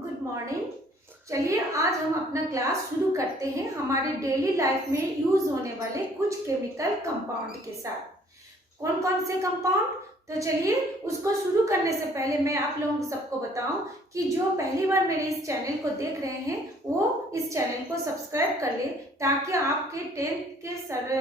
Good morning. चलिए आज हम अपना क्लास शुरू करते हैं हमारे डेली लाइफ में यूज होने वाले कुछ केमिकल कंपाउंड के साथ। कौन कौन से कंपाउंड, तो चलिए उसको शुरू करने से पहले मैं आप लोगों को सबको बताऊं कि जो पहली बार मेरे इस चैनल को देख रहे हैं वो इस चैनल को सब्सक्राइब कर ले, ताकि आपके 10th के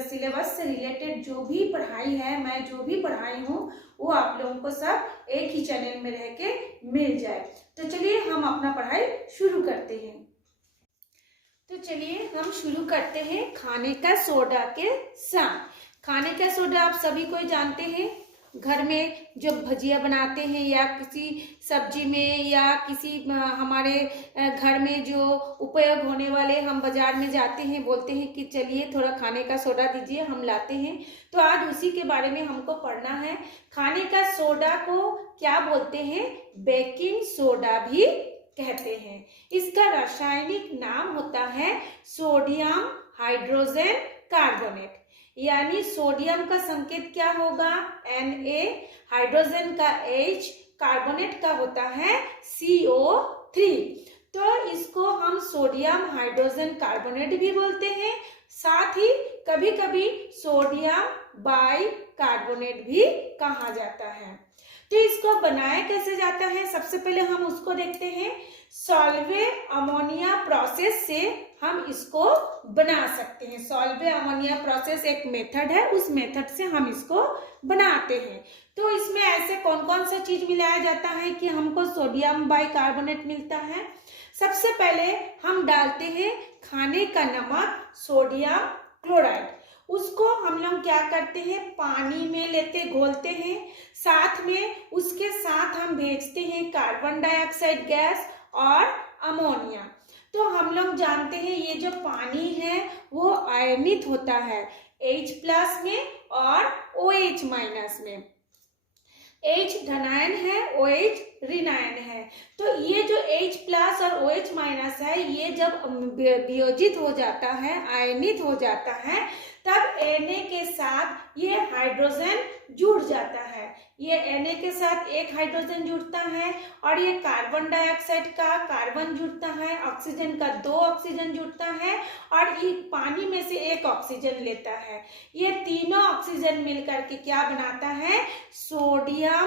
सिलेबस से रिलेटेड जो भी पढ़ाई है, मैं जो भी पढ़ाई हूँ वो आप लोगों को सब एक ही चैनल में रह के मिल जाए। तो चलिए हम अपना पढ़ाई शुरू करते हैं। तो चलिए हम शुरू करते हैं खाने का सोडा के साथ। खाने का सोडा आप सभी कोई जानते हैं, घर में जो भजिया बनाते हैं या किसी सब्जी में या किसी हमारे घर में जो उपयोग होने वाले, हम बाजार में जाते हैं, बोलते हैं कि चलिए थोड़ा खाने का सोडा दीजिए, हम लाते हैं। तो आज उसी के बारे में हमको पढ़ना है। खाने का सोडा को क्या बोलते हैं? बेकिंग सोडा भी कहते हैं। इसका रासायनिक नाम होता है सोडियम हाइड्रोजन कार्बोनेट। यानी सोडियम का संकेत क्या होगा? Na, हाइड्रोजन का H, कार्बोनेट का होता है CO3। तो इसको हम सोडियम हाइड्रोजन कार्बोनेट भी बोलते हैं, साथ ही कभी कभी सोडियम बाई कार्बोनेट भी कहा जाता है। तो इसको बनाया कैसे जाता है, सबसे पहले हम उसको देखते हैं। सॉल्वे अमोनिया प्रोसेस से हम इसको बना सकते हैं। सॉल्वे अमोनिया प्रोसेस एक मेथड है, उस मेथड से हम इसको बनाते हैं। तो इसमें ऐसे कौन कौन सा चीज मिलाया जाता है कि हमको सोडियम बाई कार्बोनेट मिलता है। सबसे पहले हम डालते हैं खाने का नमक, सोडियम क्लोराइड। उसको हम लोग क्या करते हैं, पानी में लेते, घोलते हैं, साथ में उसके साथ हम भेजते हैं कार्बन डाइऑक्साइड गैस और अमोनिया। तो हम लोग जानते हैं ये जो पानी है वो आयनित होता है H+ में और OH- में। H धनायन है, OH ऋणायन है। तो ये जो H+ और OH- है, ये जब वियोजित हो जाता है, आयनित हो जाता है, तब Na के साथ ये हाइड्रोजन जुड़ जाता है। ये Na के साथ एक हाइड्रोजन जुड़ता है और ये कार्बन डाइऑक्साइड का कार्बन जुड़ता है, ऑक्सीजन का 2 ऑक्सीजन जुड़ता है और ये पानी में से 1 ऑक्सीजन लेता है। ये तीनों ऑक्सीजन मिलकर के क्या बनाता है? सोडियम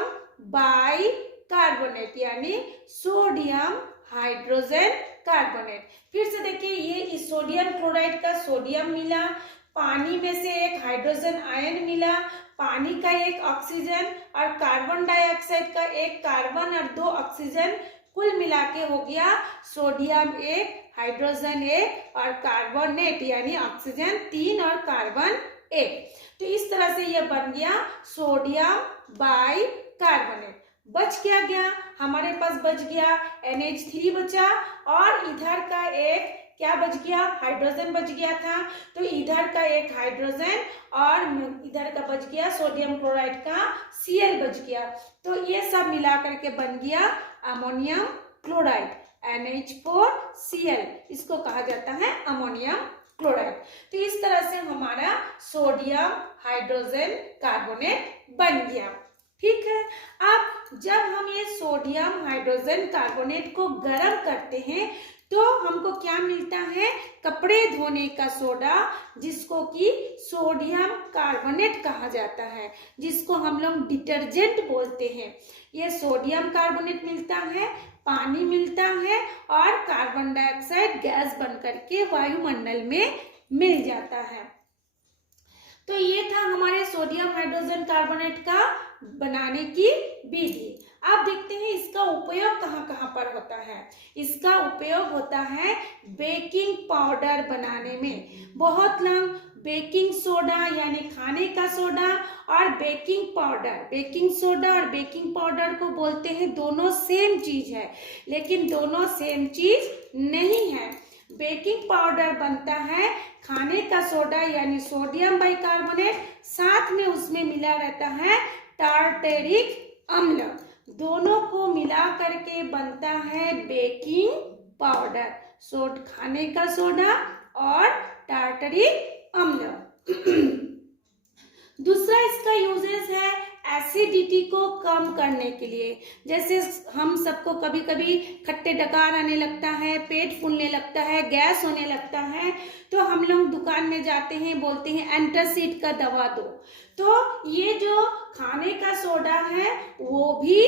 बाई कार्बोनेट, यानी सोडियम हाइड्रोजन कार्बोनेट। फिर से देखिए, ये इस सोडियम क्लोराइड का सोडियम मिला, पानी में से 1 हाइड्रोजन आयन मिला, पानी का 1 ऑक्सीजन और कार्बन डाइऑक्साइड का 1 कार्बन और 2 ऑक्सीजन, कुल मिला के हो गया सोडियम 1, हाइड्रोजन 1 और कार्बोनेट यानी ऑक्सीजन 3 और कार्बन 1। तो इस तरह से यह बन गया सोडियम बाई कार्बोनेट। बच क्या गया? हमारे पास बच गया NH3 बचा और इधर का एक क्या बच गया? हाइड्रोजन बच गया था। तो इधर का 1 हाइड्रोजन और इधर का बच गया सोडियम क्लोराइड का Cl बच गया। तो ये सब मिला करके बन गया अमोनियम क्लोराइड, NH4Cl। इसको कहा जाता है अमोनियम क्लोराइड। तो इस तरह से हमारा सोडियम हाइड्रोजन कार्बोनेट बन गया। ठीक है। अब जब हम ये सोडियम हाइड्रोजन कार्बोनेट को गर्म करते हैं तो हमको क्या मिलता है? कपड़े धोने का सोडा, जिसको कि सोडियम कार्बोनेट कहा जाता है, जिसको हम लोग डिटर्जेंट बोलते हैं। ये सोडियम कार्बोनेट मिलता है, पानी मिलता है और कार्बन डाइऑक्साइड गैस बनकर के वायुमंडल में मिल जाता है। तो ये था हमारे सोडियम हाइड्रोजन कार्बोनेट का बनाने की विधि। अब देखते हैं इसका उपयोग कहाँ कहाँ पर होता है। इसका उपयोग होता है बेकिंग पाउडर बनाने में। बहुत लोग बेकिंग सोडा यानी खाने का सोडा और बेकिंग पाउडर, बेकिंग सोडा और बेकिंग पाउडर को बोलते हैं दोनों सेम चीज है, लेकिन दोनों सेम चीज नहीं है। बेकिंग पाउडर बनता है खाने का सोडा यानी सोडियम बाइकार्बोनेट, साथ में उसमें मिला रहता है टार्टेरिक अम्ल। दोनों को मिला करके बनता है बेकिंग पाउडर, खाने का सोडा और टार्टरिक अम्ल। दूसरा इसका यूजेस है एसिडिटी को कम करने के लिए। जैसे हम सबको कभी कभी खट्टे डकार आने लगता है, पेट फूलने लगता है, गैस होने लगता है, तो हम लोग दुकान में जाते हैं, बोलते हैं एंटासिड का दवा दो। तो ये जो खाने का सोडा है वो भी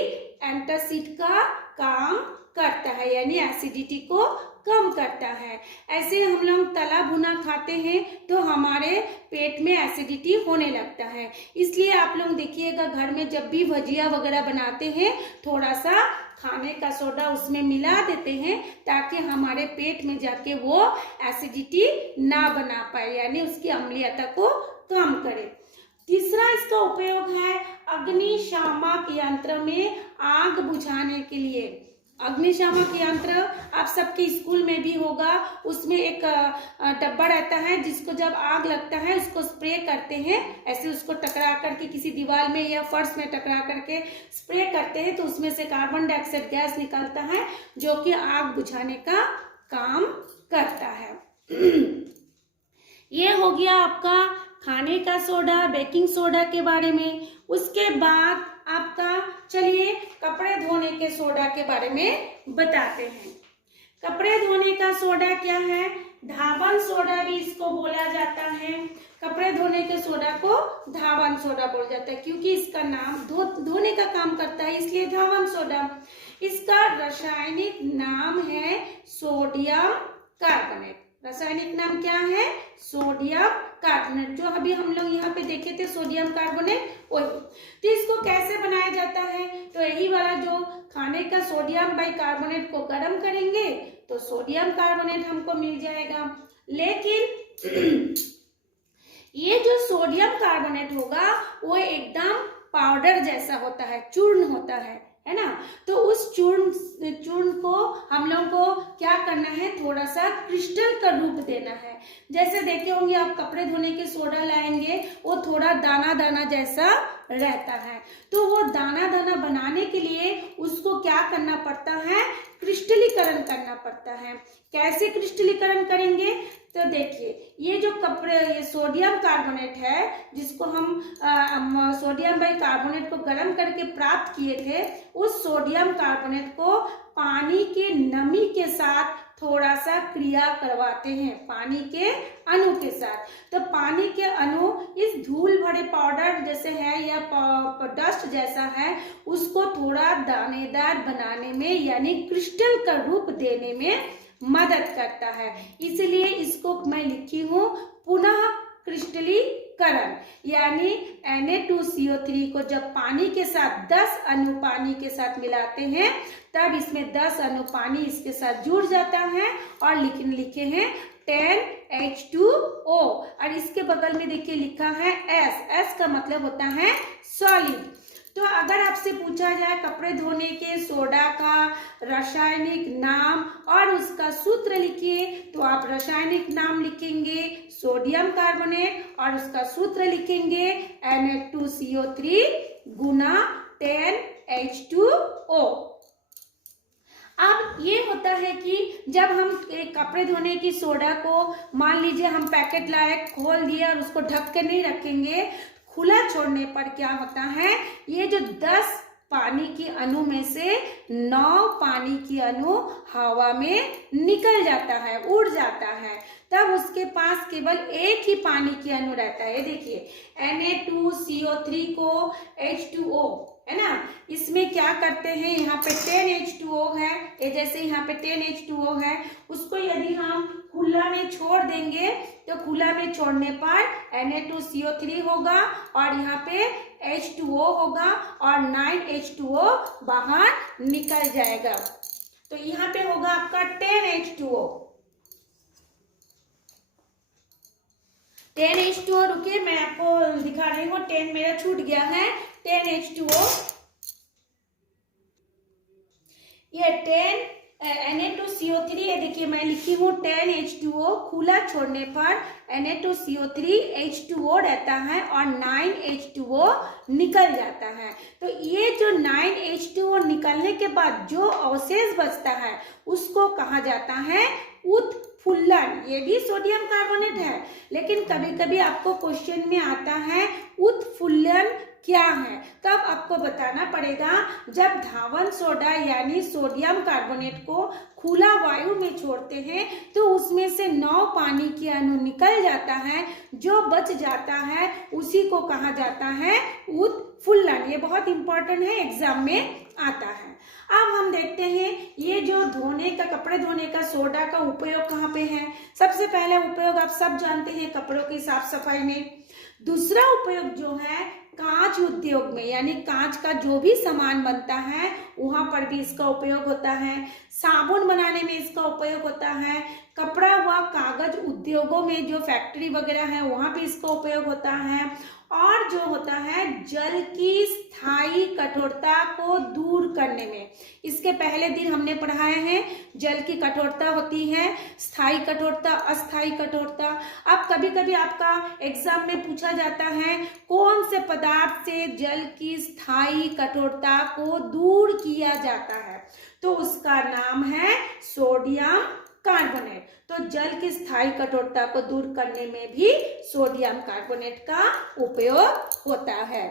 एंटासिड का काम करता है, यानी एसिडिटी को कम करता है। ऐसे हम लोग तला भुना खाते हैं तो हमारे पेट में एसिडिटी होने लगता है। इसलिए आप लोग देखिएगा घर में जब भी भजिया वगैरह बनाते हैं थोड़ा सा खाने का सोडा उसमें मिला देते हैं ताकि हमारे पेट में जाके वो एसिडिटी ना बना पाए, यानी उसकी अम्लीयता को कम करे। तीसरा इसका उपयोग है अग्निशामक यंत्र में आग बुझाने के लिए। अग्निशामक यंत्र आप सबके स्कूल में भी होगा, उसमें एक डब्बा रहता है जिसको जब आग लगता है उसको स्प्रे करते हैं, ऐसे उसको टकरा करके किसी दीवार में या फर्श में टकरा करके स्प्रे करते हैं तो उसमें से कार्बन डाइऑक्साइड गैस निकलता है जो कि आग बुझाने का काम करता है। ये हो गया आपका खाने का सोडा, बेकिंग सोडा के बारे में। उसके बाद आपका चलिए कपड़े धोने के सोडा के बारे में बताते हैं। कपड़े धोने का सोडा क्या है? धावन सोडा भी इसको बोला जाता है। कपड़े धोने के सोडा को धावन सोडा बोला जाता है क्योंकि इसका नाम धोने का काम करता है, इसलिए धावन सोडा। इसका रासायनिक नाम है सोडियम कार्बोनेट। रासायनिक नाम क्या है? Sodium carbonate. जो अभी हम लोग यहाँ पे देखे थे सोडियम कार्बोनेट वही। तो इसको कैसे बनाया जाता है? तो यही वाला जो खाने का सोडियम बाइकार्बोनेट को गर्म करेंगे तो सोडियम कार्बोनेट हमको मिल जाएगा। लेकिन ये जो सोडियम कार्बोनेट होगा वो एकदम पाउडर जैसा होता है, चूर्ण होता है ना। तो उस चूर्ण को हम लोग को क्या करना है, थोड़ा सा क्रिस्टल का रूप देना है। जैसे देखे होंगे आप कपड़े धोने के सोडा लाएंगे वो थोड़ा दाना दाना जैसा रहता है, तो वो दाना दाना बनाने के लिए उसको क्या करना पड़ता है? क्रिस्टलीकरण करना पड़ता है। कैसे क्रिस्टलीकरण करेंगे? तो देखिए ये जो ये सोडियम कार्बोनेट है जिसको हम सोडियम बाइकार्बोनेट को गर्म करके प्राप्त किए थे, उस सोडियम कार्बोनेट को पानी के नमी के साथ थोड़ा सा क्रिया करवाते हैं, पानी के अणु के साथ। तो पानी के अणु इस धूल भरे पाउडर जैसे है या डस्ट जैसा है उसको थोड़ा दानेदार बनाने में यानी क्रिस्टल का रूप देने में मदद करता है। इसलिए इसको मैं लिखी हूँ पुनः क्रिस्टलीकरण, यानी Na2CO3 को जब पानी के साथ 10 अणु पानी के साथ मिलाते हैं तब इसमें 10 अणु पानी इसके साथ जुड़ जाता है और लिखे हैं 10H2O और इसके बगल में देखिए लिखा है S का मतलब होता है सॉलिड। तो अगर आपसे पूछा जाए कपड़े धोने के सोडा का रासायनिक नाम और उसका सूत्र लिखिए तो आप रासायनिक नाम लिखेंगे सोडियम कार्बोनेट और उसका सूत्र लिखेंगे Na2CO3 गुना 10H2O। अब ये होता है कि जब हम कपड़े धोने की सोडा को मान लीजिए हम पैकेट लाए, खोल दिया और उसको ढक के नहीं रखेंगे, खुला छोड़ने पर क्या होता है, ये जो 10 पानी की अणु में से 9 पानी की अणु हवा में निकल जाता है, उड़ जाता है। तब उसके पास केवल एक ही पानी की अणु रहता है। देखिए Na2CO3 को H2O है ना, इसमें क्या करते हैं, यहाँ पे 10H2O है, ये जैसे यहाँ पे 10H2O है, उसको यदि हम खुला में छोड़ देंगे तो खुला में छोड़ने पर Na2CO3 होगा और यहाँ पे H2O होगा और 9H2O बाहर निकल जाएगा। तो यहाँ पे होगा आपका 10H2O। 10H2O, रुकिए मैं आपको दिखा रही हूँ, 10 मेरा छूट गया है। 10H2O, ये 10 Na2CO3 है, देखिए मैं लिखी हूँ 10H2O, खुला छोड़ने पर Na2CO3 H2O रहता है और 9H2O निकल जाता है। तो ये जो 9H2O निकलने के बाद जो अवशेष बचता है उसको कहा जाता है उत्फुल्लन। ये भी सोडियम कार्बोनेट है, लेकिन कभी कभी आपको क्वेश्चन में आता है उत्फुल्लन क्या है, तब आपको बताना पड़ेगा। जब धावन सोडा यानी सोडियम कार्बोनेट को खुला वायु में छोड़ते हैं तो उसमें से 9 पानी के अणु निकल जाता है, जो बच जाता है उसी को कहा जाता है उत्फुल्लन। ये बहुत इंपॉर्टेंट है, एग्जाम में आता है। अब हम देखते हैं ये जो धोने का, कपड़े धोने का सोडा का उपयोग कहाँ पे है। सबसे पहला उपयोग आप सब जानते हैं, कपड़ों की साफ सफाई में। दूसरा उपयोग जो है कांच उद्योग में, यानी कांच का जो भी सामान बनता है वहां पर भी इसका उपयोग होता है। साबुन बनाने में इसका उपयोग होता है। कपड़ा व कागज उद्योगों में जो फैक्ट्री वगैरह है वहां भी इसका उपयोग होता है। और जो होता है जल की स्थायी कठोरता को दूर करने में, इसके पहले दिन हमने पढ़ाए हैं जल की कठोरता होती है स्थायी कठोरता, अस्थायी कठोरता। अब कभी कभी आपका एग्जाम में पूछा जाता है कौन से पदार्थ से जल की स्थायी कठोरता को दूर किया जाता है, तो उसका नाम है सोडियम कार्बोनेट। तो जल की स्थायी कठोरता को दूर करने में भी सोडियम कार्बोनेट का उपयोग होता है।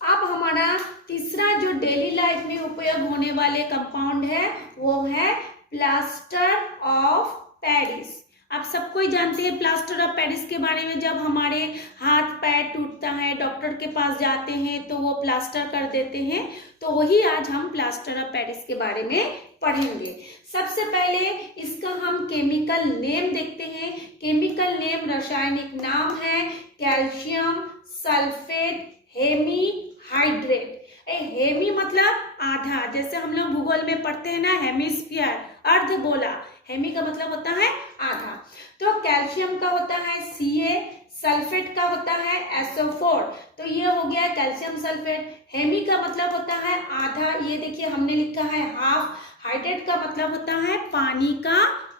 अब हमारा तीसरा जो डेली लाइफ में उपयोग होने वाले कंपाउंड है वो है प्लास्टर ऑफ पेरिस। आप सबको ही जानते हैं प्लास्टर ऑफ पेरिस के बारे में। जब हमारे हाथ पैर टूटता है, डॉक्टर के पास जाते हैं तो वो प्लास्टर कर देते हैं, तो वही आज हम प्लास्टर ऑफ पेरिस के बारे में पढ़ेंगे। सबसे पहले इसका हम केमिकल नेम देखते हैं। केमिकल नेम, रासायनिक नाम है कैल्शियम सल्फेट हेमीहाइड्रेट। हेमी मतलब आधा, जैसे हम लोग भूगोल में पढ़ते हैं ना हेमिस्फीयर, अर्धगोला। हेमी का मतलब होता है आधा। तो कैल्शियम का होता है Ca, सल्फेट का होता है SO4। तो ये हो गया कैल्शियम सल्फेट। हेमी का मतलब होता है आधा, ये देखिए हमने लिखा है हाफ। हाइड्रेट का मतलब होता है पानी का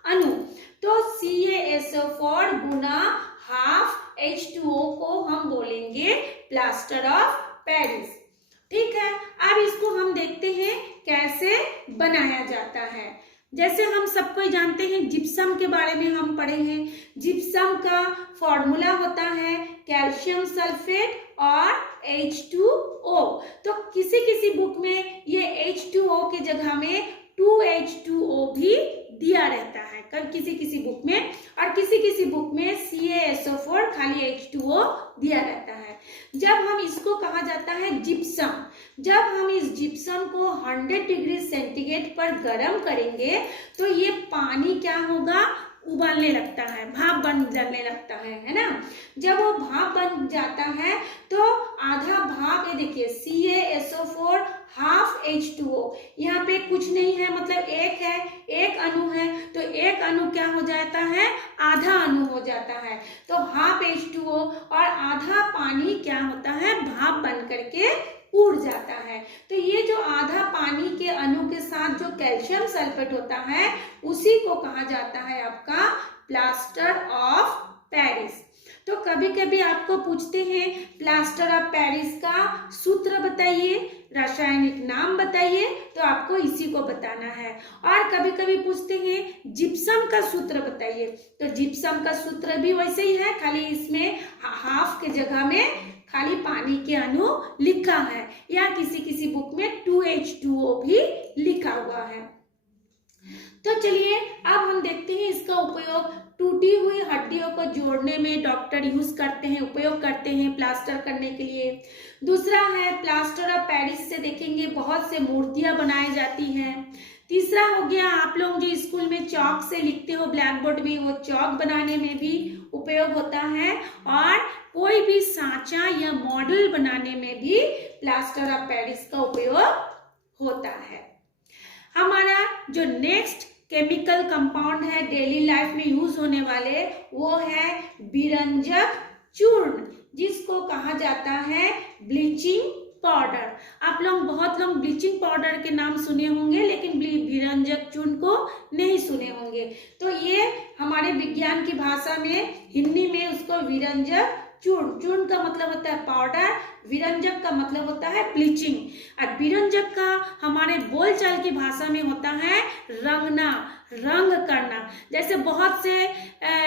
अणु। तो CaSO4 गुना हाफ H2O को हम बोलेंगे प्लास्टर ऑफ पेरिस। ठीक है, अब इसको हम देखते हैं कैसे बनाया जाता है। जैसे हम सबको जानते हैं जिप्सम के बारे में हम पढ़े हैं। जिप्सम का फॉर्मूला होता है कैल्शियम सल्फेट और H2O। तो किसी किसी बुक में ये H2O की जगह में 2H2O भी दिया रहता है किसी किसी बुक में, और किसी किसी बुक में CaSO4 खाली H2O दिया रहता है। जब हम इसको कहा जाता है जिप्सम, जब हम इस जिप्सम को 100 डिग्री सेंटीग्रेड पर गर्म करेंगे तो ये पानी क्या होगा, उबालने लगता है, भाप बन जाने लगता है ना। जब वो भाप बन जाता है तो आधा भाप, ये देखिए CaSO4 हाफ H2O, यहाँ पे कुछ नहीं है, मतलब एक है, एक अणु है, तो एक अणु क्या हो जाता है, आधा अणु हो जाता है। तो हाफ H2O और आधा पानी क्या होता है, भाप बन करके उड़ जाता है। तो ये जो आधा पानी के अणु के साथ जो कैल्शियम सल्फेट होता है उसी को कहा जाता है आपका प्लास्टर ऑफ पेरिस। तो कभी कभी आपको पूछते हैं प्लास्टर ऑफ पेरिस का सूत्र बताइए, रासायनिक नाम बताइए, तो आपको इसी को बताना है। और कभी कभी पूछते हैं जिप्सम का सूत्र बताइए, तो जिप्सम का सूत्र भी वैसे ही है, खाली इसमें हाफ के जगह में खाली पानी के अणु लिखा है, या किसी किसी बुक में 2H2O भी लिखा हुआ है। तो चलिए अब हम देखते हैं इसका उपयोग। टूटी हुई हड्डियों को जोड़ने में डॉक्टर यूज करते हैं, उपयोग करते हैं प्लास्टर करने के लिए। दूसरा है प्लास्टर ऑफ पेरिस से देखेंगे बहुत से मूर्तियां बनाई जाती हैं। तीसरा हो गया आप लोग जो स्कूल में चौक से लिखते हो ब्लैक बोर्ड में, वो चौक बनाने में भी उपयोग होता है। और कोई भी सांचा या मॉडल बनाने में भी प्लास्टर ऑफ पेरिस का उपयोग होता है। हमारा जो नेक्स्ट केमिकल कंपाउंड है डेली लाइफ में यूज होने वाले, वो है विरंजक चूर्ण, जिसको कहा जाता है ब्लीचिंग पाउडर। आप लोग बहुत लोग ब्लीचिंग पाउडर के नाम सुने होंगे, लेकिन विरंजक चूर्ण को नहीं सुने होंगे। तो ये हमारे विज्ञान की भाषा में, हिंदी में उसको विरंजक चूर्ण, चूर्ण का मतलब होता है पाउडर, विरंजक का मतलब होता है ब्लीचिंग और विरंजक का हमारे बोलचाल की भाषा में होता है रंगना, रंग करना। जैसे बहुत से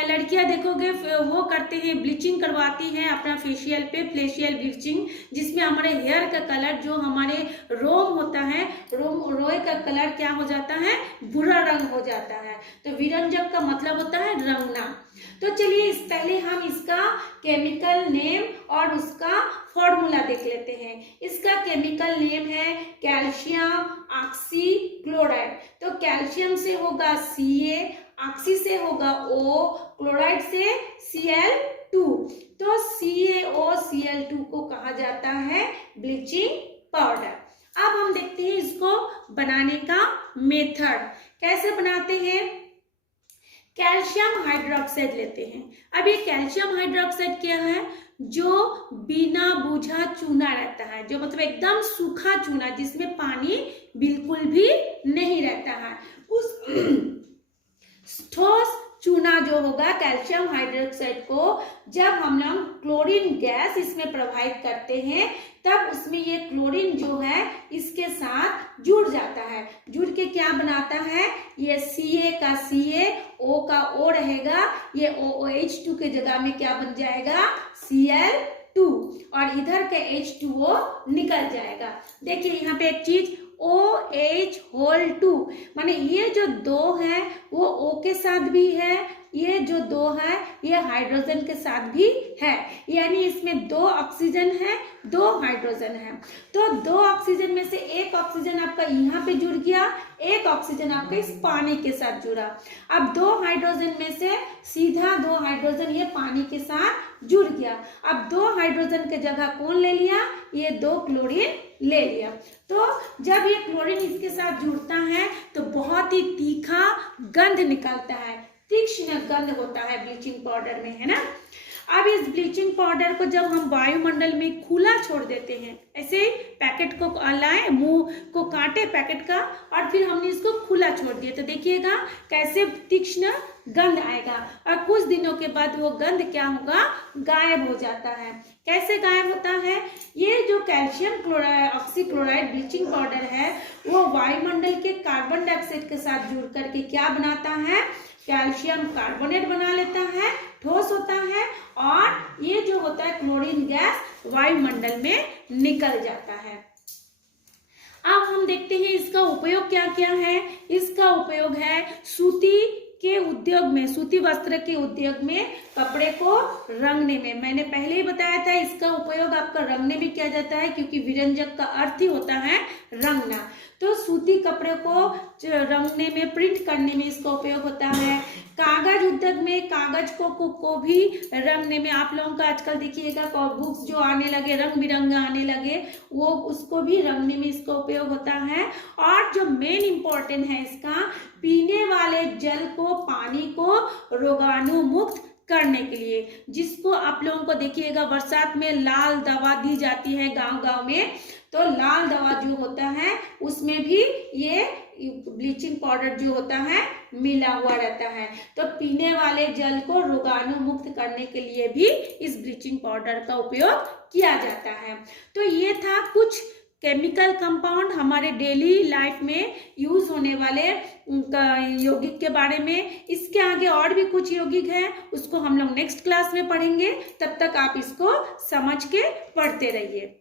लड़कियां देखोगे वो करते हैं, ब्लीचिंग करवाती हैं अपना फेशियल पे, फेशियल ब्लीचिंग, जिसमें हमारे हेयर का कलर, जो हमारे रोम होता है, रोए का कलर क्या हो जाता है, भूरा रंग हो जाता है। तो विरंजक का मतलब होता है रंगना। तो चलिए इस पहले हम इसका केमिकल नेम और उसका फॉर्मूला देख लेते हैं। इसका केमिकल नेम है कैल्शियम ऑक्सीक्लोराइड। तो कैल्शियम से होगा Ca, ऑक्सी से होगा O, क्लोराइड से Cl2। तो CaOCl2 को कहा जाता है ब्लीचिंग पाउडर। अब हम देखते हैं इसको बनाने का मेथड, कैसे बनाते हैं। कैल्शियम हाइड्रोक्साइड लेते हैं। अब ये कैल्शियम हाइड्रोक्साइड क्या है, जो बिना बुझा चूना रहता है, जो मतलब एकदम सूखा चूना जिसमें पानी बिल्कुल भी नहीं रहता है, उस ठोस चूना जो होगा कैल्शियम हाइड्रोक्साइड को जब हम लोग क्लोरीन गैस इसमें प्रवाहित करते हैं, तब उसमें ये क्लोरीन जो है इसके साथ जुड़ जाता है। जुड़ के क्या बनाता है, ये Ca का Ca, O का O रहेगा, ये OH2 के जगह में क्या बन जाएगा, Cl2, और इधर के H2O निकल जाएगा। देखिए यहाँ पे एक चीज OH2 माने ये जो दो है वो O के साथ भी है, ये जो दो है ये हाइड्रोजन के साथ भी है, यानी इसमें 2 ऑक्सीजन है, 2 हाइड्रोजन है। तो 2 ऑक्सीजन में से एक ऑक्सीजन आपका यहाँ पे जुड़ गया, एक ऑक्सीजन आपका इस पानी के साथ जुड़ा। अब 2 हाइड्रोजन में से सीधा 2 हाइड्रोजन ये पानी के साथ जुड़ गया। अब 2 हाइड्रोजन के जगह कौन ले लिया, ये 2 क्लोरीन ले लिया। तो जब ये क्लोरीन इसके साथ जुड़ता है तो बहुत ही तीखा गंध निकलता है, तीक्ष्ण गंध होता है ब्लीचिंग पाउडर में, है ना। अब इस ब्लीचिंग पाउडर को जब हम वायुमंडल में खुला छोड़ देते हैं, ऐसे पैकेट को लाए, मुंह को काटे पैकेट का और फिर हमने इसको खुला छोड़ दिया, तो देखिएगा कैसे तीक्ष्ण गंध आएगा और कुछ दिनों के बाद वो गंध क्या होगा, गायब हो जाता है। कैसे गायब होता है, ये जो calcium chloride oxychloride bleaching powder है वो वायुमंडल के कार्बन डाइऑक्साइड के साथ जुड़ करके क्या बनाता है, कैल्शियम कार्बोनेट बना लेता है, ठोस होता है, और ये जो होता है क्लोरीन गैस वायुमंडल में निकल जाता है। अब हम देखते हैं इसका उपयोग क्या क्या है। इसका उपयोग है सूती के उद्योग में, सूती वस्त्र के उद्योग में कपड़े को रंगने में। मैंने पहले ही बताया था इसका उपयोग आपका रंगने में किया जाता है, क्योंकि विरंजक का अर्थ ही होता है रंगना। तो सूती कपड़े को रंगने में, प्रिंट करने में इसका उपयोग होता है। कागज उद्योग में कागज को भी रंगने में, आप लोगों का आजकल देखिएगा बुक्स जो आने लगे, रंग बिरंगे आने लगे, वो उसको भी रंगने में इसका उपयोग होता है। और जो मेन इम्पोर्टेंट है इसका, पीने वाले जल को, पानी को रोगाणु मुक्त करने के लिए, जिसको आप लोगों को देखिएगा बरसात में लाल दवा दी जाती है गांव-गांव में, तो लाल दवा जो होता है उसमें भी ये ब्लीचिंग पाउडर जो होता है मिला हुआ रहता है। तो पीने वाले जल को रोगाणु मुक्त करने के लिए भी इस ब्लीचिंग पाउडर का उपयोग किया जाता है। तो ये था कुछ केमिकल कंपाउंड हमारे डेली लाइफ में यूज होने वाले यौगिक के बारे में। इसके आगे और भी कुछ यौगिक हैं, उसको हम लोग नेक्स्ट क्लास में पढ़ेंगे। तब तक आप इसको समझ के पढ़ते रहिए।